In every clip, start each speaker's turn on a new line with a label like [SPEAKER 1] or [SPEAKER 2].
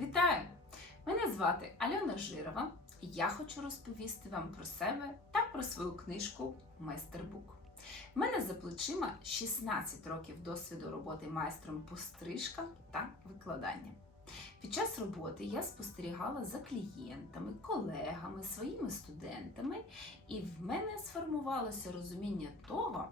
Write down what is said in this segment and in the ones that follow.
[SPEAKER 1] Вітаю! Мене звати Альона Жирова, і я хочу розповісти вам про себе та про свою книжку Майстербук. В мене за плечима 16 років досвіду роботи майстром по стрижкам та викладанням. Під час роботи я спостерігала за клієнтами, колегами, своїми студентами, і в мене сформувалося розуміння того,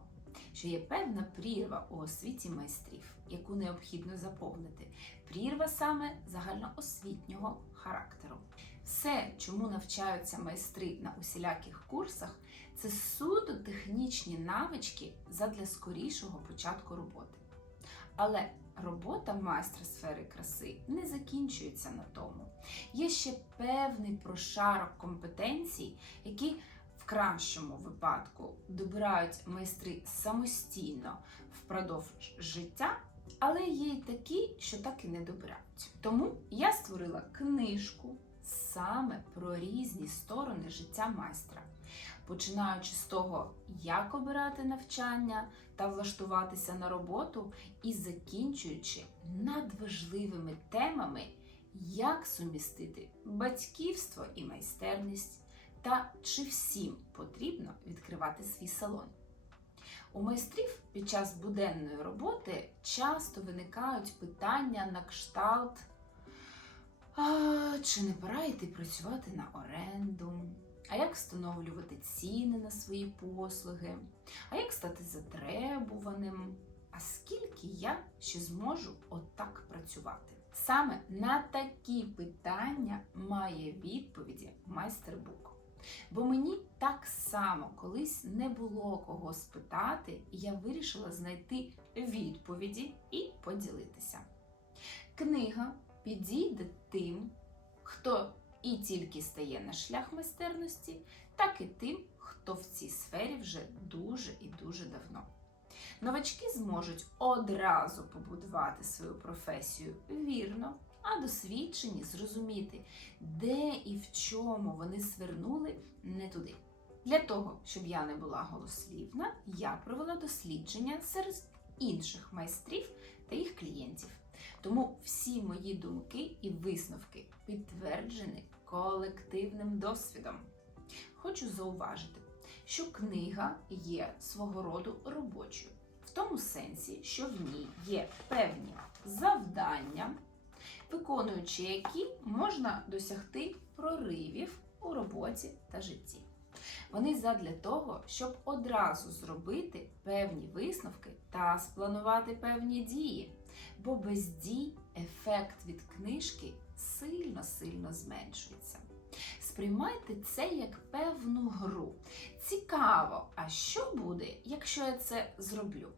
[SPEAKER 1] що є певна прірва у освіті майстрів, яку необхідно заповнити. Прірва саме загальноосвітнього характеру. Все, чому навчаються майстри на усіляких курсах, це суто технічні навички задля скорішого початку роботи. Але робота майстра сфери краси не закінчується на тому. Є ще певний прошарок компетенцій, які кращому випадку добирають майстри самостійно впродовж життя, але є й такі, що так і не добирають. Тому я створила книжку саме про різні сторони життя майстра, починаючи з того, як обирати навчання та влаштуватися на роботу, і закінчуючи надважливими темами, як сумістити батьківство і майстерність, та чи всім потрібно відкривати свій салон. У майстрів під час буденної роботи часто виникають питання на кшталт, а, чи не пора йти працювати на оренду, а як встановлювати ціни на свої послуги, а як стати затребуваним, а скільки я ще зможу отак працювати? Саме на такі питання має відповіді майстербук. Бо мені так само колись не було кого спитати, і я вирішила знайти відповіді і поділитися. Книга підійде тим, хто і тільки стає на шлях майстерності, так і тим, хто в цій сфері вже дуже і дуже давно. Новачки зможуть одразу побудувати свою професію вірно, а досвідчені зрозуміти, де і в чому вони свернули не туди. Для того, щоб я не була голослівна, я провела дослідження серед інших майстрів та їх клієнтів. Тому всі мої думки і висновки підтверджені колективним досвідом. Хочу зауважити, що книга є свого роду робочою, в тому сенсі, що в ній є певні завдання, виконуючи які можна досягти проривів у роботі та житті. Вони задля того, щоб одразу зробити певні висновки та спланувати певні дії, бо без дій ефект від книжки сильно-сильно зменшується. Сприймайте це як певну гру. Цікаво, а що буде, якщо я це зроблю?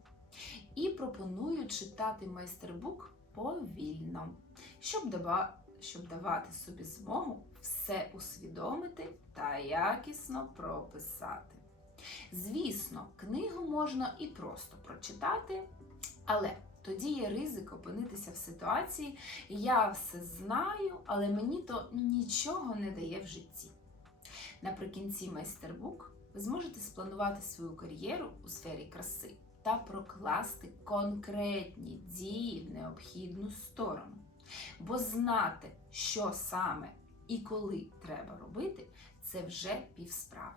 [SPEAKER 1] І пропоную читати майстербук повільно, щоб, дава... щоб давати собі змогу все усвідомити та якісно прописати. Звісно, книгу можна і просто прочитати, але тоді є ризик опинитися в ситуації, я все знаю, але мені то нічого не дає в житті. Наприкінці майстербук ви зможете спланувати свою кар'єру у сфері краси та прокласти конкретні дії в необхідну сторону. Бо знати, що саме і коли треба робити, це вже півсправи.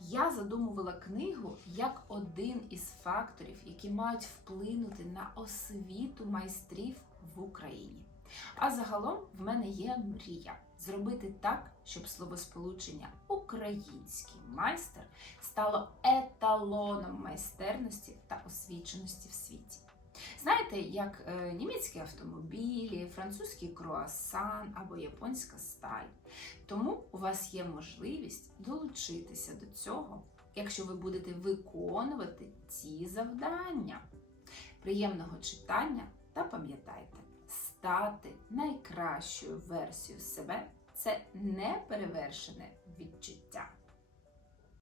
[SPEAKER 1] Я задумувала книгу як один із факторів, які мають вплинути на освіту майстрів в Україні. А загалом в мене є мрія зробити так, щоб словосполучення український майстер стало еталоном майстерності та освіченості в світі. Знаєте, як е, німецькі автомобілі, французький круасан або японська сталь. Тому у вас є можливість долучитися до цього, якщо ви будете виконувати ці завдання. Приємного читання та пам'ятайте, стати найкращою версією себе це неперевершене відчуття.